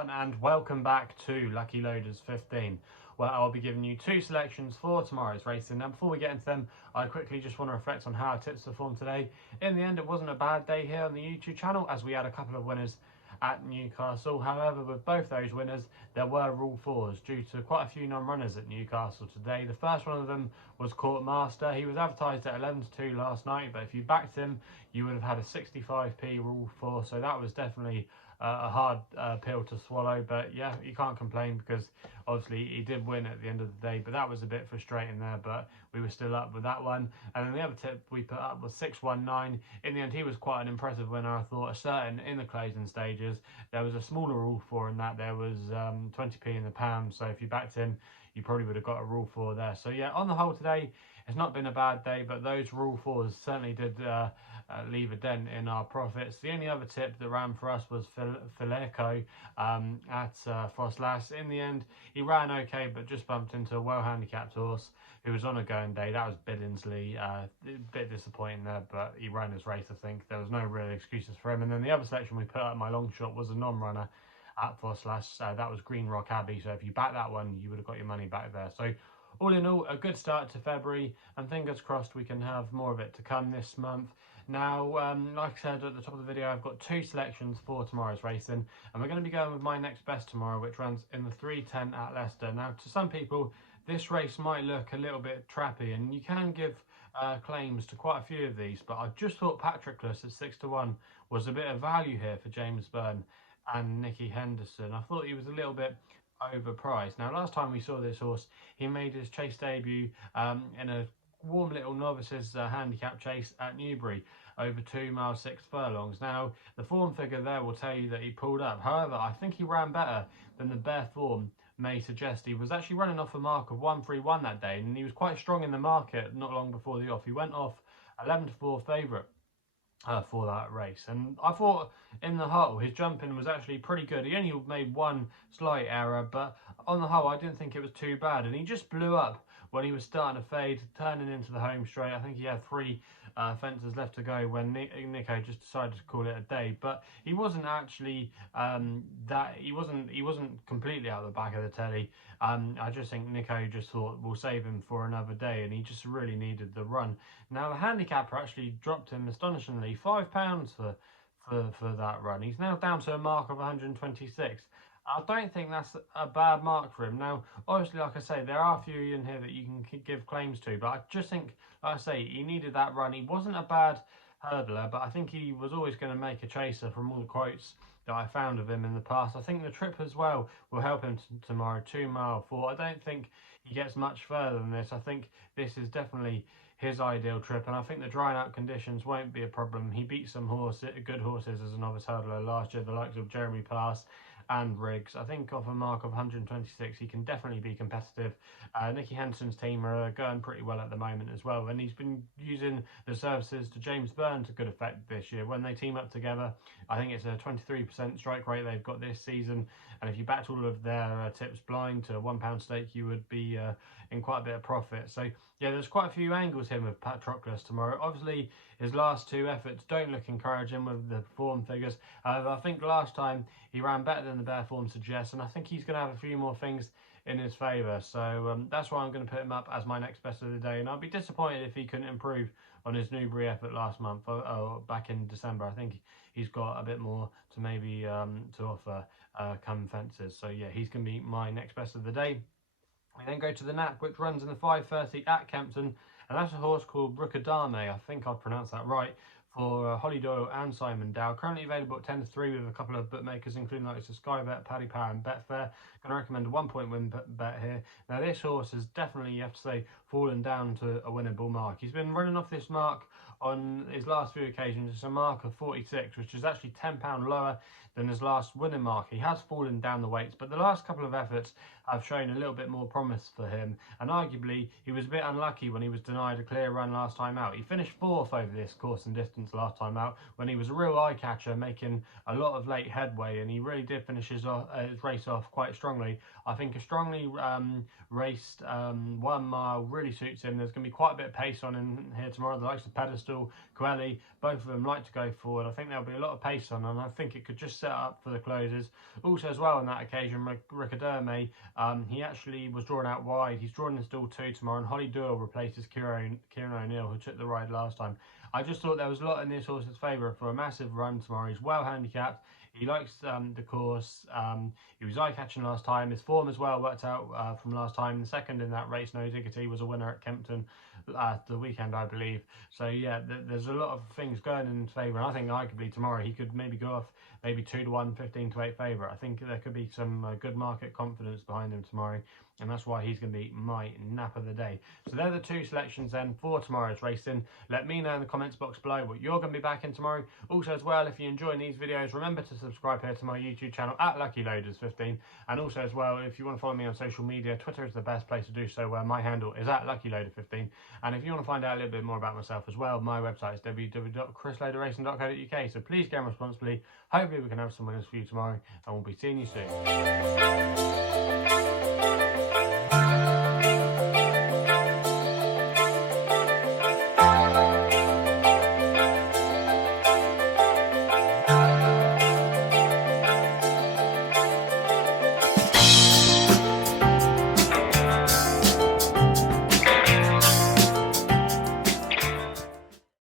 everyone, and welcome back to Lucky Loaders 15, where I'll be giving you two selections for tomorrow's racing. Now before we get into them, I quickly just want to reflect on how our tips performed today. In the end, it wasn't a bad day here on the YouTube channel, as we had a couple of winners at Newcastle. However, with both those winners, there were Rule 4s due to quite a few non-runners at Newcastle today. The first one of them was Court Master. He was advertised at 11-2 last night, but if you backed him, you would have had a 65p Rule 4, so that was definitely a hard pill to swallow. But yeah, you can't complain because obviously he did win at the end of the day, but that was a bit frustrating there, but we were still up with that one. And then the other tip we put up was 619. In the end, he was quite an impressive winner, I thought. A certain in the closing stages, there was a smaller Rule 4 in that. There was 20p in the pound, so if you backed him, you probably would have got a Rule 4 there. So yeah, on the whole today, it's not been a bad day, but those Rule 4s certainly did leave a dent in our profits. The only other tip that ran for us was Fileco at Patroclus. In the end, he ran okay, but just bumped into a well-handicapped horse who was on a going day. That was Billingsley. A bit disappointing there, but he ran his race, I think. There was no real excuses for him. And then the other selection we put up, my long shot, was a non-runner at Patroclus. That was Green Rock Abbey. So if you back that one, you would have got your money back there. So all in all, a good start to February, and fingers crossed we can have more of it to come this month. Now, like I said at the top of the video, I've got two selections for tomorrow's racing, and we're going to be going with my next best tomorrow, which runs in the 3:10 at Leicester. Now, to some people, this race might look a little bit trappy, and you can give claims to quite a few of these, but I just thought Patroclus at 6-1 was a bit of value here for James Byrne and Nicky Henderson. I thought he was a little bit overpriced. Now, last time we saw this horse, he made his chase debut in a warm little novices handicap chase at Newbury over 2 miles 6 furlongs. Now, the form figure there will tell you that he pulled up. However, I think he ran better than the bare form may suggest. He was actually running off a mark of 131 that day, and he was quite strong in the market not long before the off. He went off 11-4 favourite for that race, and I thought in the whole his jumping was actually pretty good. He only made one slight error, but on the whole I didn't think it was too bad, and he just blew up when he was starting to fade, turning into the home straight. I think he had 3 fences left to go when Nico just decided to call it a day. But he wasn't actually he wasn't completely out of the back of the telly. I just think Nico just thought we'll save him for another day, and he just really needed the run. Now the handicapper actually dropped him astonishingly £5 for that run. He's now down to a mark of 126. I don't think that's a bad mark for him. Now, obviously, like I say, there are a few in here that you can give claims to, but I just think, like I say, he needed that run. He wasn't a bad hurdler, but I think he was always going to make a chaser from all the quotes that I found of him in the past. I think the trip as well will help him tomorrow, 2 mile 4. I don't think he gets much further than this. I think this is definitely his ideal trip, and I think the drying out conditions won't be a problem. He beat some good horses as a novice hurdler last year, the likes of Jeremy Pass and Riggs. I think off a mark of 126 he can definitely be competitive. Nicky Henderson's team are going pretty well at the moment as well, and he's been using the services to James Byrne to good effect this year. When they team up together, I think it's a 23% strike rate they've got this season, and if you backed all of their tips blind to a £1 stake, you would be in quite a bit of profit. So yeah, there's quite a few angles here with Patroclus tomorrow. Obviously his last 2 efforts don't look encouraging with the form figures. However, I think last time he ran better than the bare form suggests, and I think he's going to have a few more things in his favour. So that's why I'm going to put him up as my next best of the day, and I'll be disappointed if he couldn't improve on his Newbury effort last month or back in December. I think he's got a bit more to maybe to offer come fences. So yeah, he's going to be my next best of the day. We then go to the Nap, which runs in the 5:30 at Kempton, and that's a horse called Recuerdame. I think I've pronounced that right, for Holly Doyle and Simon Dow. Currently available at 10-3 with a couple of bookmakers, including like Sky Bet, Paddy Power and Betfair. Going to recommend a 1-point win bet here. Now this horse has definitely, you have to say, fallen down to a winnable mark. He's been running off this mark on his last few occasions. It's a mark of 46, which is actually £10 lower than his last winning mark. He has fallen down the weights, but the last couple of efforts have shown a little bit more promise for him, and arguably he was a bit unlucky when he was denied a clear run last time out. He finished 4th over this course and distance last time out when he was a real eye catcher, making a lot of late headway, and he really did finish his race off quite strongly. I think a strongly raced 1 mile really suits him. There's going to be quite a bit of pace on him here tomorrow. The likes of Pedestal Russell, Coeli, both of them like to go forward. I think there'll be a lot of pace on, and I think it could just set up for the closes. Also as well on that occasion, Recuerdame, he actually was drawn out wide. He's drawn in stall 2 tomorrow, and Holly Doyle replaces Kieran O'Neill, who took the ride last time. I just thought there was a lot in this horse's favour for a massive run tomorrow. He's well handicapped. He likes the course. He was eye-catching last time. His form as well worked out from last time. The second in that race, No Diggity, was a winner at Kempton the weekend, I believe. So yeah, there's a lot of things going in his favour. And I think arguably tomorrow he could maybe go off maybe 2-1, 15-8 favourite. I think there could be some good market confidence behind him tomorrow, and that's why he's going to be my nap of the day. So they're the 2 selections then for tomorrow's racing. Let me know in the comments box below what you're going to be backing tomorrow. Also as well, if you're enjoying these videos, remember to subscribe here to my YouTube channel at LuckyLoaders15. And also as well, if you want to follow me on social media, Twitter is the best place to do so, where my handle is at LuckyLoader15. And if you want to find out a little bit more about myself as well, my website is www.chrisloaderracing.co.uk. So please game responsibly. Hopefully we can have some winners for you tomorrow, and we'll be seeing you soon.